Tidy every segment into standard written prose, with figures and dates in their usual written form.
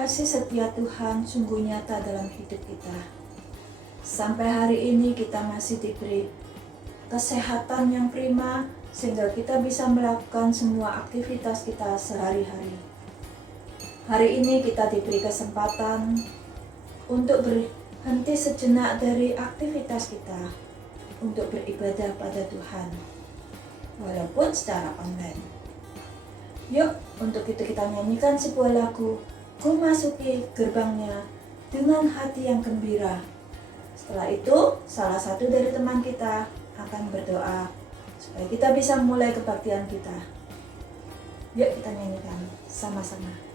kasih setia Tuhan sungguh nyata dalam hidup kita. Sampai hari ini kita masih diberi kesehatan yang prima sehingga kita bisa melakukan semua aktivitas kita sehari-hari. Hari ini kita diberi kesempatan untuk berhenti sejenak dari aktivitas kita untuk beribadah pada Tuhan, walaupun secara online. Yuk, untuk itu kita nyanyikan sebuah lagu, Ku Masuki Gerbangnya dengan hati yang gembira. Setelah itu, salah satu dari teman kita akan berdoa supaya kita bisa mulai kebaktian kita. Yuk kita nyanyikan sama-sama.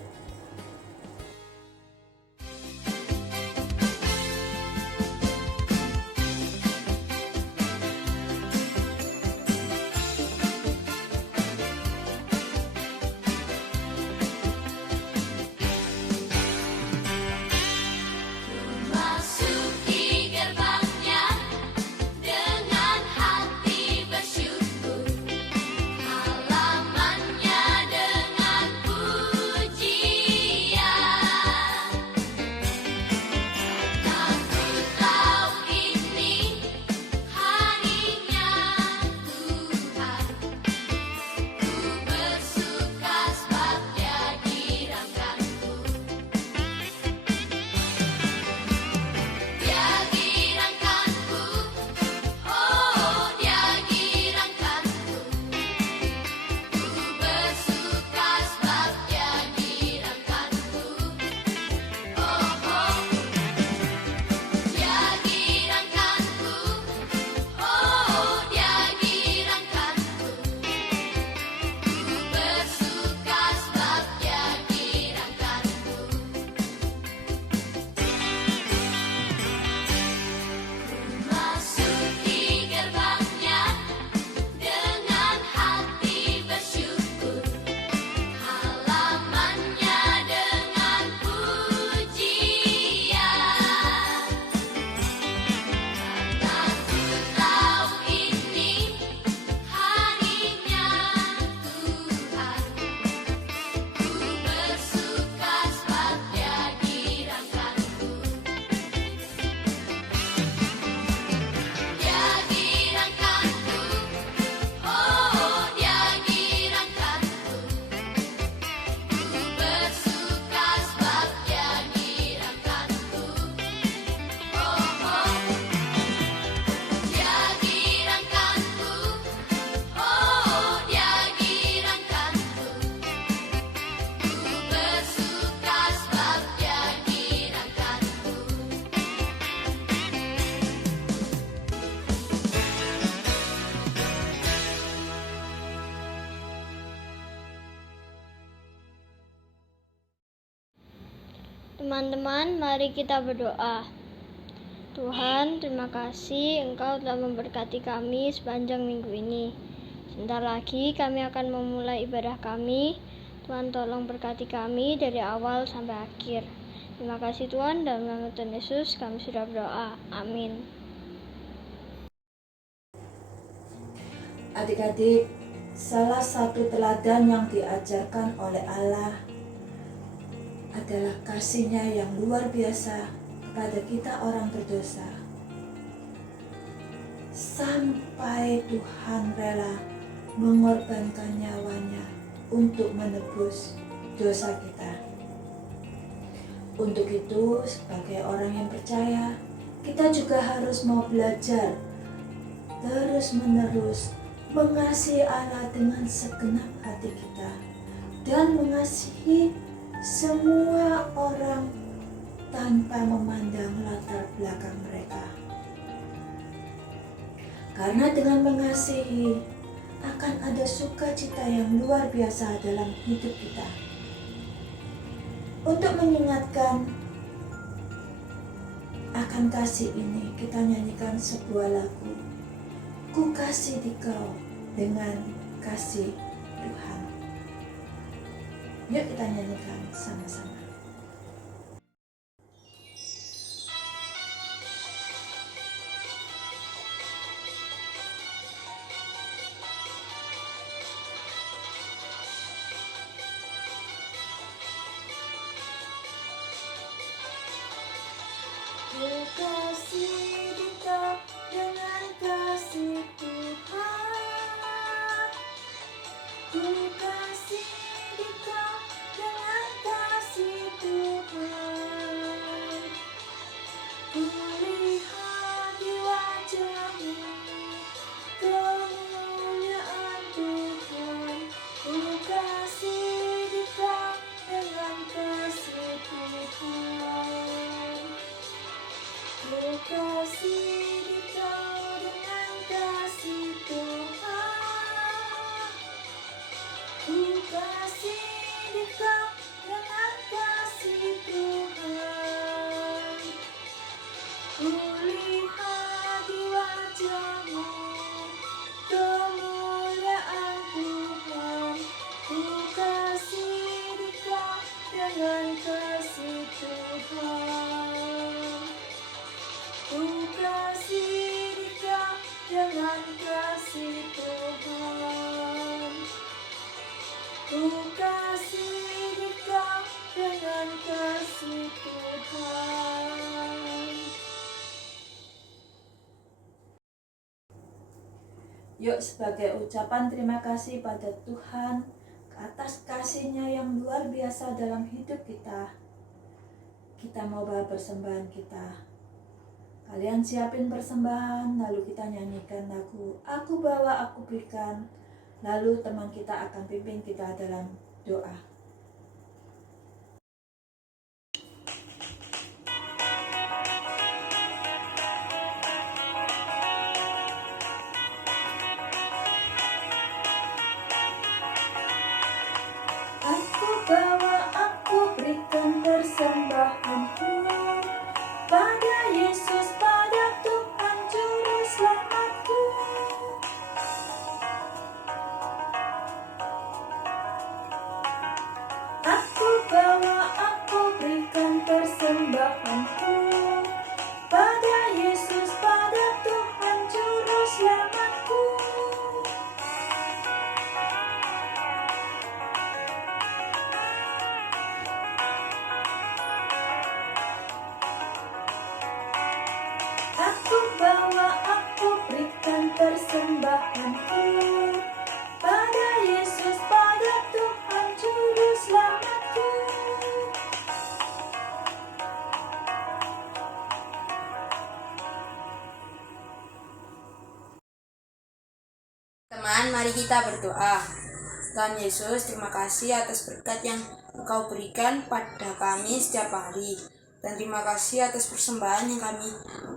Teman-teman, mari kita berdoa. Tuhan, terima kasih Engkau telah memberkati kami sepanjang minggu ini. Sebentar lagi kami akan memulai ibadah kami. Tuhan tolong berkati kami dari awal sampai akhir. Terima kasih Tuhan, dalam nama Tuhan Yesus kami sudah berdoa. Amin. Adik-adik, salah satu teladan yang diajarkan oleh Allah adalah kasih-Nya yang luar biasa kepada kita orang berdosa. Sampai Tuhan rela mengorbankan nyawanya untuk menebus dosa kita. Untuk itu, sebagai orang yang percaya, kita juga harus mau belajar terus-menerus mengasihi Allah dengan segenap hati kita dan mengasihi semua orang tanpa memandang latar belakang mereka. Karena dengan mengasihi akan ada sukacita yang luar biasa dalam hidup kita. Untuk mengingatkan akan kasih ini, kita nyanyikan sebuah lagu, Ku kasih dikau dengan kasih Tuhan. Yuk kita nyanyikan sama-sama. Ku kasih Dikau dengan kasih Tuhan. Ku kasih Dikau dengan kasih Tuhan. Ku lihat di wajah-Mu kemuliaan Tuhan. Ku kasih Dikau dengan kasih Tuhan. Ku kasih Dikau dengan kasih Tuhan. Ku kasih Dikau dengan kasih Tuhan. Ku lihat di wajah-Mu kemuliaan Tuhan. Ku kasih Dikau dengan kasih Tuhan. Ku kasih Dikau dengan kasih Tuhan. Ku kasih Dikau dengan kasih Tuhan. Yuk, sebagai ucapan terima kasih pada Tuhan atas kasih-Nya yang luar biasa dalam hidup kita, kita mau bawa persembahan kita. Kalian siapin persembahan, lalu kita nyanyikan lagu Aku Bawa, Aku Berikan. Lalu teman kita akan pimpin kita dalam doa. Aku bawa, aku berikan persembahanku pada Yesus, pada Tuhan Juru Selamatku. Aku bawa, aku berikan persembahanku pada Yesus, pada Tuhan Juru Selamatku. Aku bawa, aku berikan persembahanku pada Yesus, pada Tuhan Juru Selamatku. Teman, mari kita berdoa. Tuhan Yesus, terima kasih atas berkat yang Engkau berikan pada kami setiap hari. Dan terima kasih atas persembahan yang kami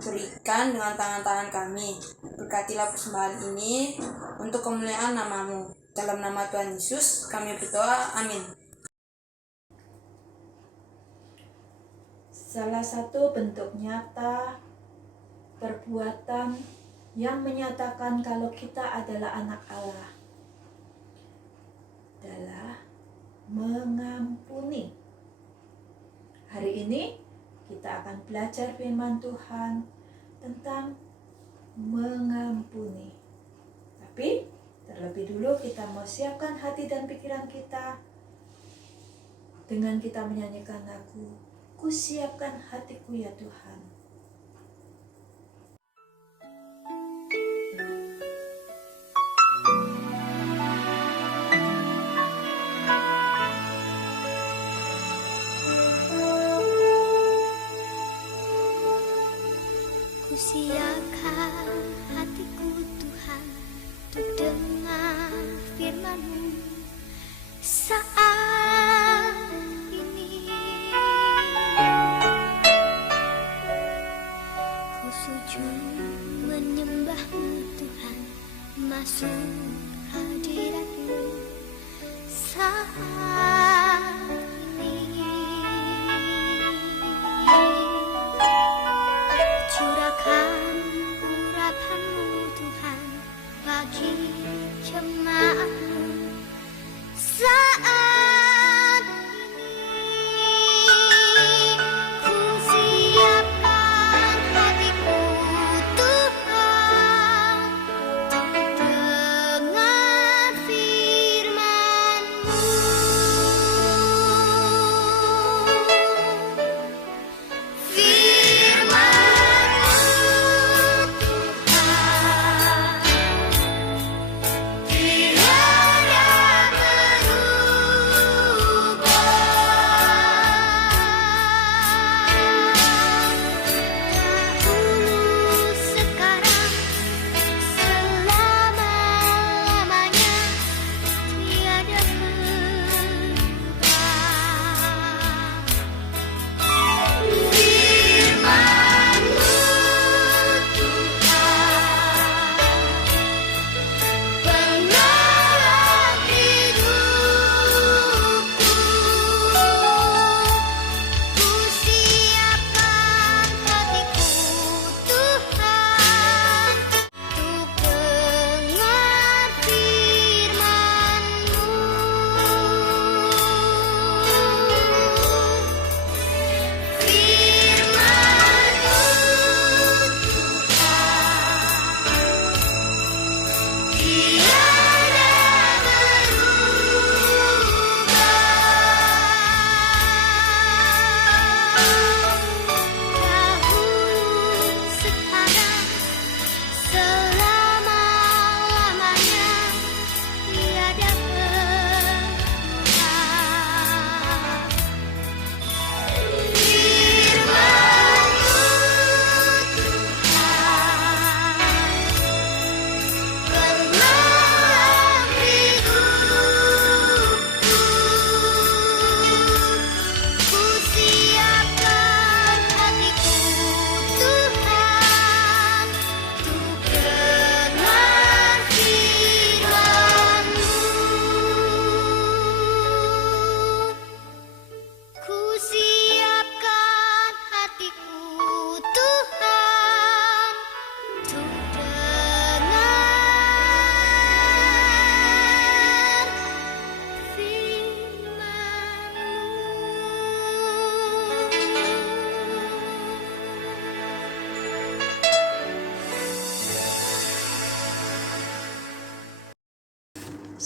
berikan dengan tangan-tangan kami. Berkatilah persembahan ini untuk kemuliaan nama-Mu. Dalam nama Tuhan Yesus kami berdoa, amin. Salah satu bentuk nyata perbuatan yang menyatakan kalau kita adalah anak Allah adalah mengampuni. Hari ini kita akan belajar firman Tuhan tentang mengampuni. Tapi terlebih dulu kita mau siapkan hati dan pikiran kita dengan kita menyanyikan lagu Ku siapkan hatiku ya Tuhan. Ku siapkan hatiku Tuhan untuk dengar firman-Mu saat ini. Ku sujud menyembah-Mu Tuhan, masuk hadirat-Mu saat ini. Curahkan urapan-Mu Tuhan bagi jemaat-Mu saat ini. Ku siapkan hatiku Tuhan untuk dengar firman-Mu. Firman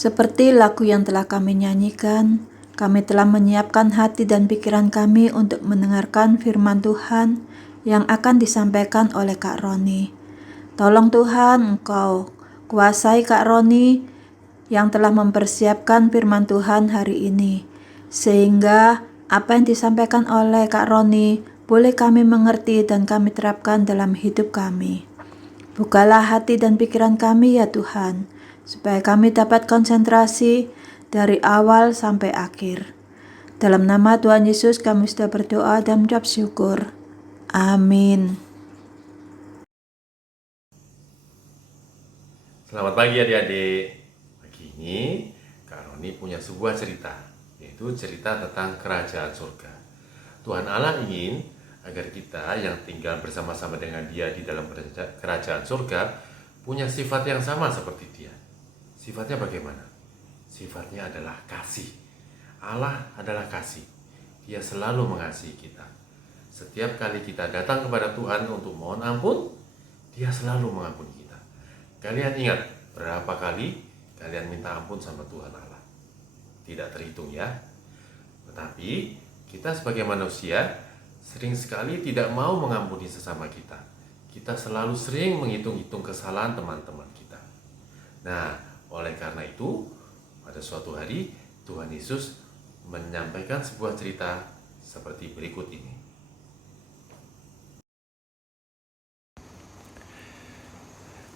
Seperti lagu yang telah kami nyanyikan, kami telah menyiapkan hati dan pikiran kami untuk mendengarkan firman Tuhan yang akan disampaikan oleh Kak Roni. Tolong Tuhan, Engkau kuasai Kak Roni yang telah mempersiapkan firman Tuhan hari ini, sehingga apa yang disampaikan oleh Kak Roni boleh kami mengerti dan kami terapkan dalam hidup kami. Bukalah hati dan pikiran kami ya Tuhan, supaya kami dapat konsentrasi dari awal sampai akhir. Dalam nama Tuhan Yesus kami sudah berdoa dan mengucap syukur. Amin. Selamat pagi adik-adik. Pagi ini Kak Roni punya sebuah cerita, yaitu cerita tentang kerajaan surga. Tuhan Allah ingin agar kita yang tinggal bersama-sama dengan Dia di dalam kerajaan surga punya sifat yang sama seperti Dia. Sifatnya bagaimana? Sifatnya adalah kasih. Allah adalah kasih. Dia selalu mengasihi kita. Setiap kali kita datang kepada Tuhan untuk mohon ampun, Dia selalu mengampuni kita. Kalian ingat berapa kali kalian minta ampun sama Tuhan Allah? Tidak terhitung ya. Tetapi kita sebagai manusia sering sekali tidak mau mengampuni sesama kita. Kita selalu sering menghitung-hitung kesalahan teman-teman kita. Nah, oleh karena itu, pada suatu hari Tuhan Yesus menyampaikan sebuah cerita seperti berikut ini.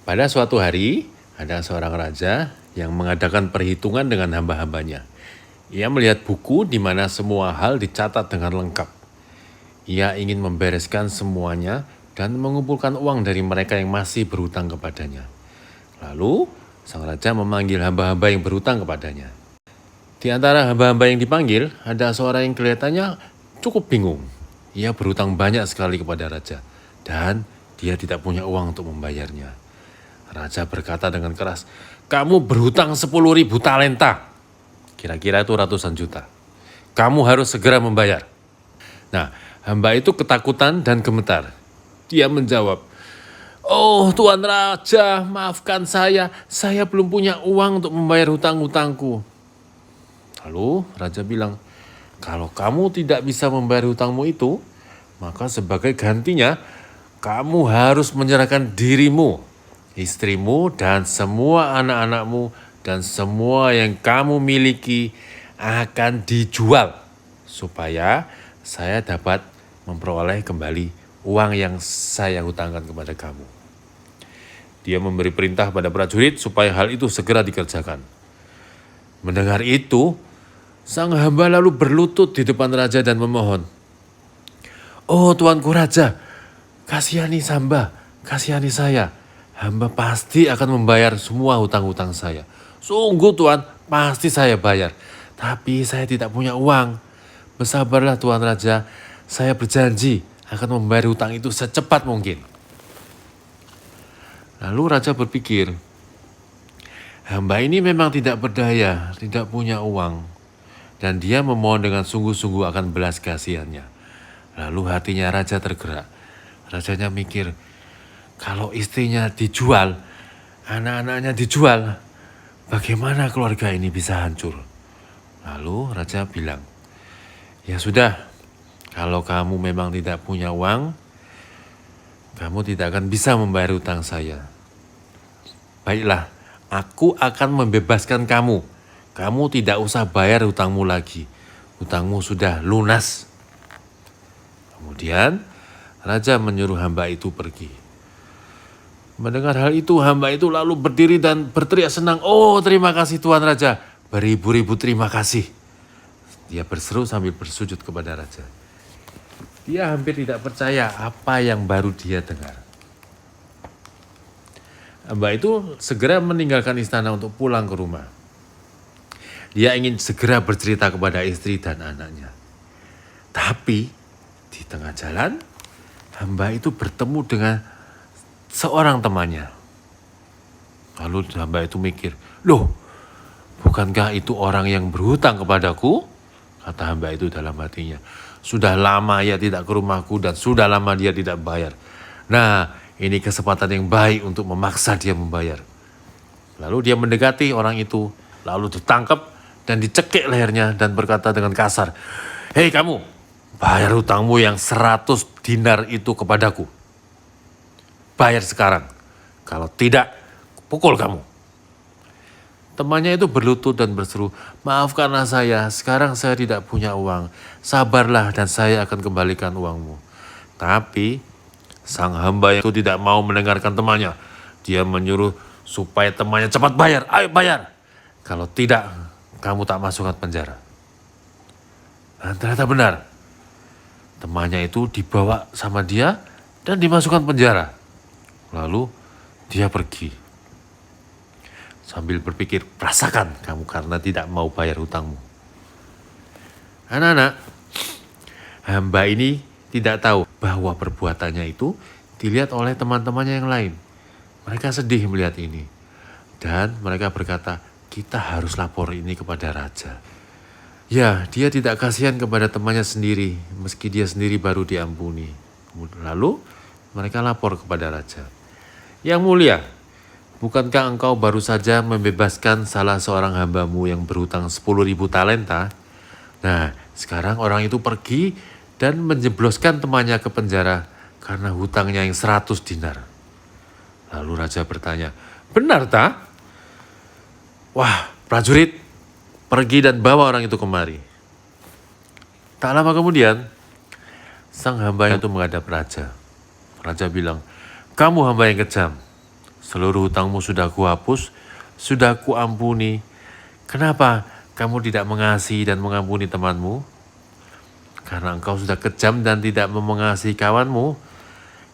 Pada suatu hari, ada seorang raja yang mengadakan perhitungan dengan hamba-hambanya. Ia melihat buku di mana semua hal dicatat dengan lengkap. Ia ingin membereskan semuanya dan mengumpulkan uang dari mereka yang masih berhutang kepadanya. Lalu, sang raja memanggil hamba-hamba yang berhutang kepadanya. Di antara hamba-hamba yang dipanggil, ada seorang yang kelihatannya cukup bingung. Ia berhutang banyak sekali kepada raja, dan dia tidak punya uang untuk membayarnya. Raja berkata dengan keras, "Kamu berhutang 10.000 talenta. Kira-kira itu ratusan juta. Kamu harus segera membayar." Nah, hamba itu ketakutan dan gemetar. Dia menjawab, "Oh Tuan Raja, maafkan saya belum punya uang untuk membayar hutang-hutangku." Lalu raja bilang, "Kalau kamu tidak bisa membayar hutangmu itu, maka sebagai gantinya kamu harus menyerahkan dirimu, istrimu, dan semua anak-anakmu, dan semua yang kamu miliki akan dijual, supaya saya dapat memperoleh kembali uang yang saya hutangkan kepada kamu." Dia memberi perintah pada prajurit supaya hal itu segera dikerjakan. Mendengar itu, sang hamba lalu berlutut di depan raja dan memohon, "Oh tuanku raja, kasihani hamba, kasihani saya. Hamba pasti akan membayar semua hutang-hutang saya. Sungguh Tuan, pasti saya bayar. Tapi saya tidak punya uang. Bersabarlah Tuan Raja, saya berjanji akan membayar hutang itu secepat mungkin." Lalu raja berpikir, hamba ini memang tidak berdaya, tidak punya uang. Dan dia memohon dengan sungguh-sungguh akan belas kasihannya. Lalu hatinya raja tergerak. Rajanya mikir, kalau istrinya dijual, anak-anaknya dijual, bagaimana keluarga ini bisa hancur? Lalu raja bilang, "Ya sudah, kalau kamu memang tidak punya uang, kamu tidak akan bisa membayar hutang saya. Baiklah, aku akan membebaskan kamu. Kamu tidak usah bayar hutangmu lagi. Hutangmu sudah lunas." Kemudian raja menyuruh hamba itu pergi. Mendengar hal itu, hamba itu lalu berdiri dan berteriak senang, "Oh terima kasih Tuan Raja, beribu-ribu terima kasih." Dia berseru sambil bersujud kepada raja. Dia hampir tidak percaya apa yang baru dia dengar. Hamba itu segera meninggalkan istana untuk pulang ke rumah. Dia ingin segera bercerita kepada istri dan anaknya. Tapi di tengah jalan, hamba itu bertemu dengan seorang temannya. Lalu hamba itu mikir, "Loh, bukankah itu orang yang berhutang kepadaku?" Kata hamba itu dalam hatinya. "Sudah lama ia tidak ke rumahku dan sudah lama dia tidak bayar. Nah, ini kesempatan yang baik untuk memaksa dia membayar." Lalu dia mendekati orang itu, lalu ditangkap dan dicekik lehernya dan berkata dengan kasar, "Hei kamu, bayar hutangmu yang 100 dinar itu kepadaku. Bayar sekarang, kalau tidak, pukul kamu." Temannya itu berlutut dan berseru, "Maafkanlah saya, sekarang saya tidak punya uang. Sabarlah dan saya akan kembalikan uangmu." Tapi sang hamba itu tidak mau mendengarkan temannya. Dia menyuruh supaya temannya cepat bayar, "Ayo bayar. Kalau tidak, kamu tak masukkan penjara." Dan ternyata benar. Temannya itu dibawa sama dia dan dimasukkan penjara. Lalu dia pergi. Sambil berpikir, rasakan kamu karena tidak mau bayar hutangmu. Anak-anak, hamba ini tidak tahu bahwa perbuatannya itu dilihat oleh teman-temannya yang lain. Mereka sedih melihat ini. Dan mereka berkata, kita harus lapor ini kepada raja. Ya, dia tidak kasihan kepada temannya sendiri, meski dia sendiri baru diampuni. Lalu mereka lapor kepada raja. "Yang mulia, bukankah engkau baru saja membebaskan salah seorang hambamu yang berhutang 10.000 talenta? Nah, sekarang orang itu pergi dan menjebloskan temannya ke penjara karena hutangnya yang 100 dinar. Lalu raja bertanya, "Benar tak?" "Wah, prajurit, pergi dan bawa orang itu kemari." Tak lama kemudian, sang hamba itu menghadap raja. Raja bilang, "Kamu hamba yang kejam. Seluruh hutangmu sudah kuhapus, sudah kuampuni. Kenapa kamu tidak mengasihi dan mengampuni temanmu? Karena engkau sudah kejam dan tidak mengasihi kawanmu.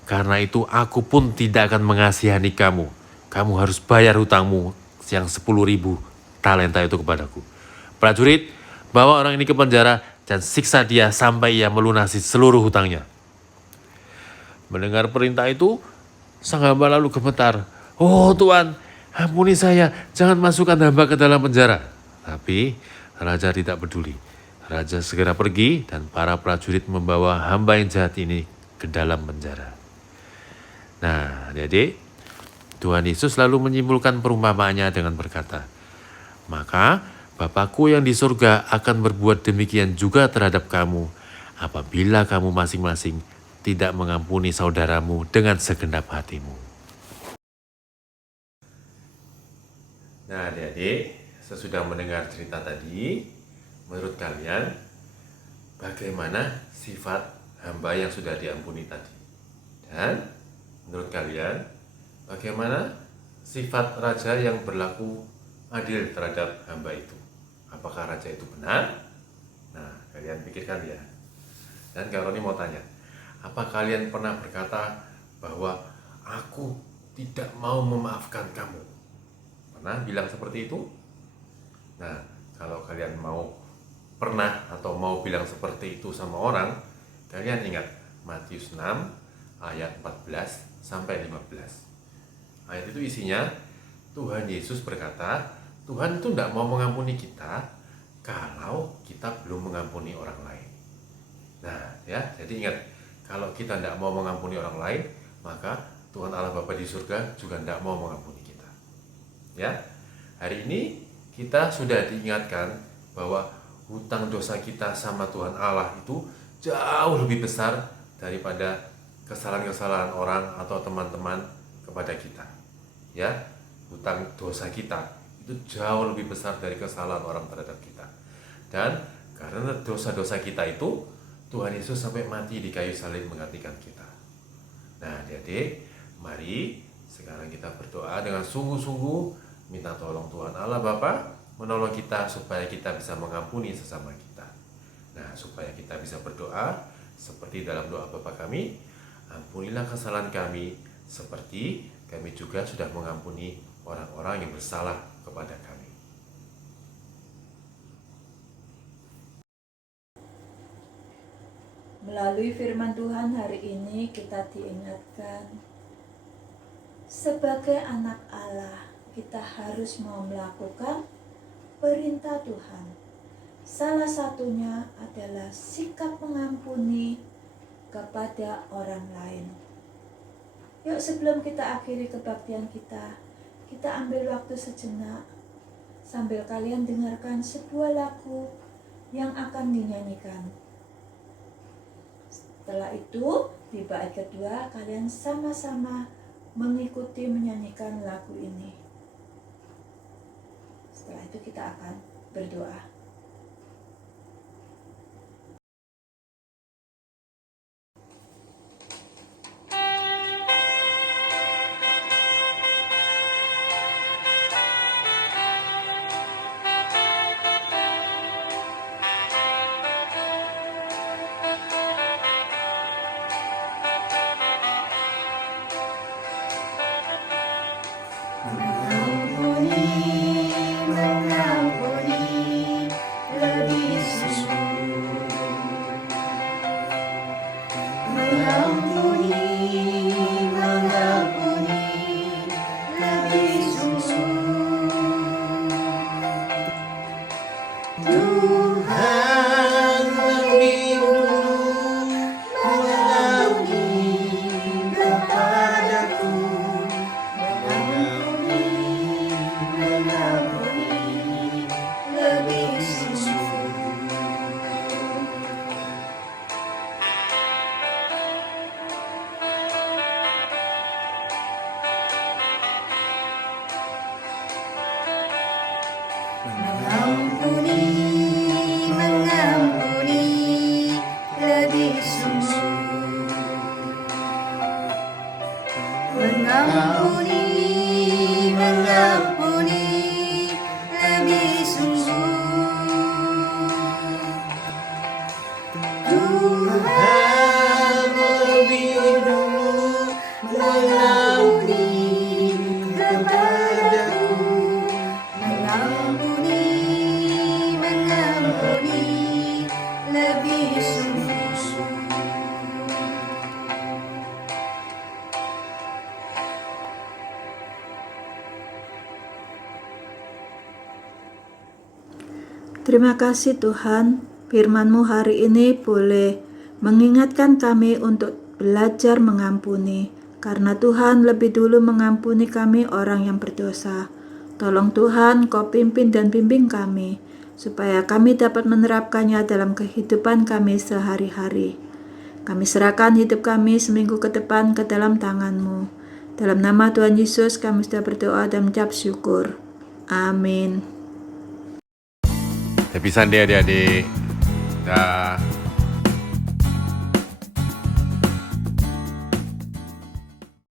Karena itu aku pun tidak akan mengasihani kamu. Kamu harus bayar hutangmu yang 10.000 talenta itu kepadaku. Prajurit, bawa orang ini ke penjara dan siksa dia sampai ia melunasi seluruh hutangnya." Mendengar perintah itu, sang hamba lalu gemetar. "Oh Tuan, ampuni saya, jangan masukkan hamba ke dalam penjara." Tapi raja tidak peduli. Raja segera pergi dan para prajurit membawa hamba yang jahat ini ke dalam penjara. Nah, adik-adik, Tuhan Yesus lalu menyimpulkan perumpamaannya dengan berkata, "Maka Bapakku yang di surga akan berbuat demikian juga terhadap kamu, apabila kamu masing-masing tidak mengampuni saudaramu dengan segenap hatimu." Nah, adik-adik, sesudah mendengar cerita tadi, menurut kalian bagaimana sifat hamba yang sudah diampuni tadi? Dan menurut kalian bagaimana sifat raja yang berlaku adil terhadap hamba itu? Apakah raja itu benar? Nah, kalian pikirkan ya. Dan Kak Roni mau tanya, apa kalian pernah berkata bahwa aku tidak mau memaafkan kamu? Pernah bilang seperti itu? Nah, kalau kalian pernah atau mau bilang seperti itu sama orang, kalian ingat Matius 6 ayat 14 sampai 15. Ayat itu isinya, Tuhan Yesus berkata, Tuhan itu tidak mau mengampuni kita kalau kita belum mengampuni orang lain. Nah, ya, jadi ingat, kalau kita tidak mau mengampuni orang lain, maka Tuhan Allah Bapa di surga juga tidak mau mengampuni kita. Ya, hari ini kita sudah diingatkan bahwa hutang dosa kita sama Tuhan Allah itu jauh lebih besar daripada kesalahan-kesalahan orang atau teman-teman kepada kita. Ya, hutang dosa kita itu jauh lebih besar dari kesalahan orang terhadap kita. Dan karena dosa-dosa kita itu, Tuhan Yesus sampai mati di kayu salib menggantikan kita. Nah, adik-adik, mari sekarang kita berdoa dengan sungguh-sungguh, minta tolong Tuhan Allah Bapa menolong kita supaya kita bisa mengampuni sesama kita. Nah, supaya kita bisa berdoa seperti dalam doa Bapa kami, ampunilah kesalahan kami seperti kami juga sudah mengampuni orang-orang yang bersalah kepada kami. Melalui firman Tuhan hari ini kita diingatkan, sebagai anak Allah kita harus mau melakukan perintah Tuhan. Salah satunya adalah sikap mengampuni kepada orang lain. Yuk, sebelum kita akhiri kebaktian kita ambil waktu sejenak sambil kalian dengarkan sebuah lagu yang akan dinyanyikan. Setelah itu, di bait kedua kalian sama-sama mengikuti menyanyikan lagu ini. Setelah itu kita akan berdoa. Terima kasih Tuhan, firman-Mu hari ini boleh mengingatkan kami untuk belajar mengampuni. Karena Tuhan lebih dulu mengampuni kami orang yang berdosa. Tolong Tuhan, Kau pimpin dan bimbing kami, supaya kami dapat menerapkannya dalam kehidupan kami sehari-hari. Kami serahkan hidup kami seminggu ke depan ke dalam tangan-Mu. Dalam nama Tuhan Yesus kami sudah berdoa dan mengucap syukur. Amin. Happy Sunday adik-adik. Dah.